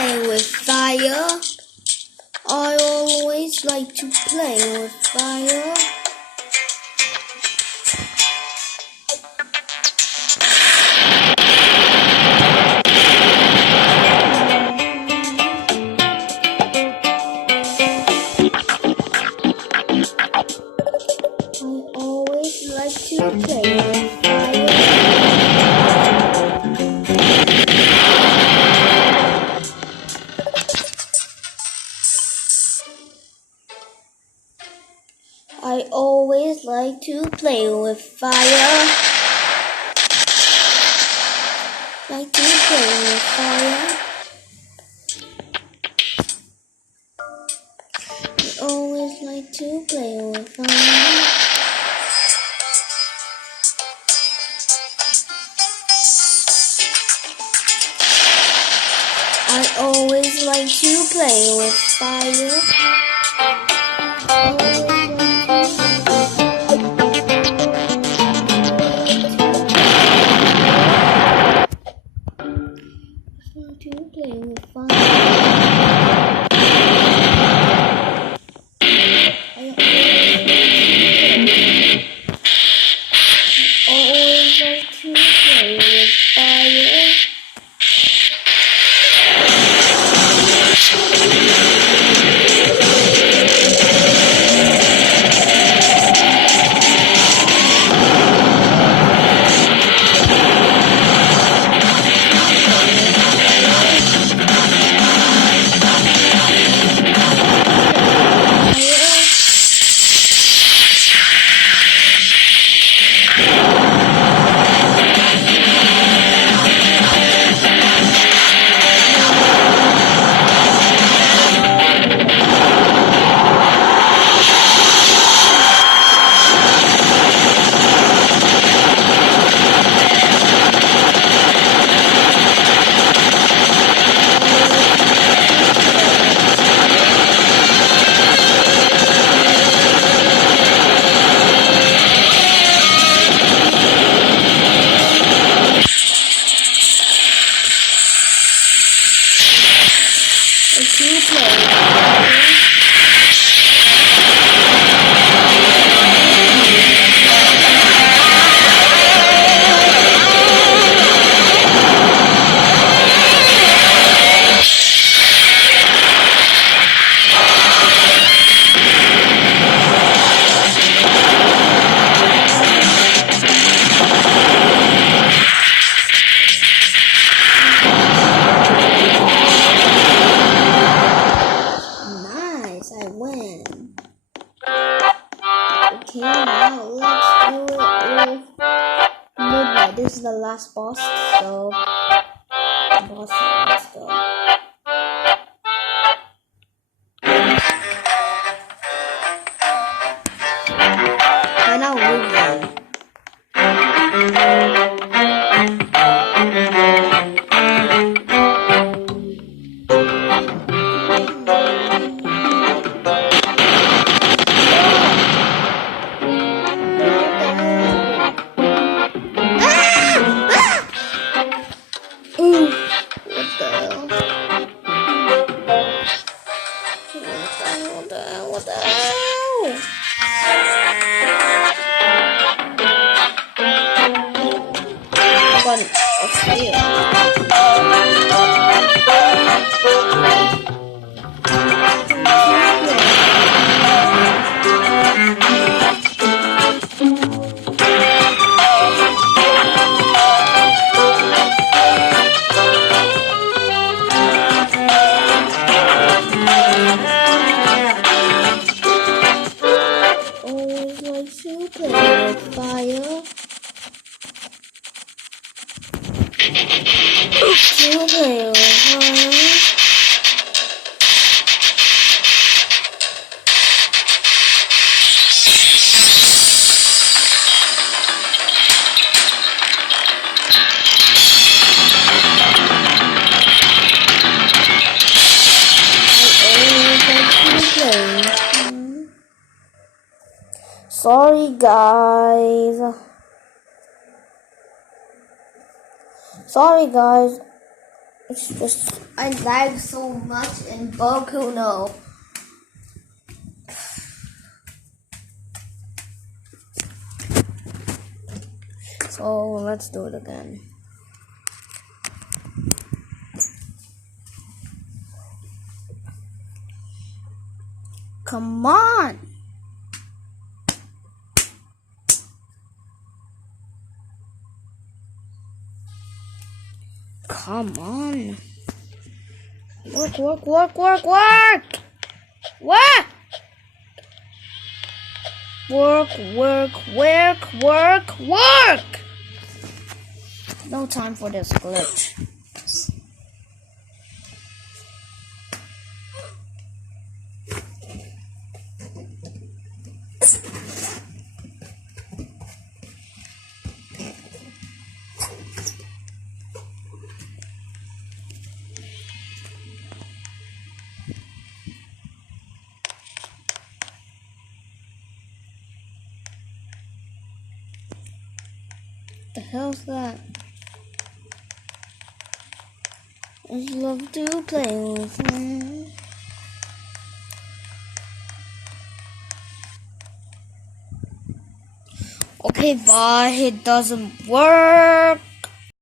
play with fire. I always like to play with fire. I always like to play with fire. I always like to play with fire. Like to play with fire. I always like to play with fire. I always like to play with fire. To play with fire. I always like to play with fire. I win. Okay, now let's do it with Midnight. This is the last boss, so let's go. And now Midnight. What the hell? Fun. Always like to play with fire. To play with fire. Sorry guys. I lag so much in Boku no. So let's do it again. Come on! Come on! Work, work, work, work, work! What? Work, work, work, work, work! No time for this glitch. The hell's that? I love to play with me. Okay, but it doesn't work.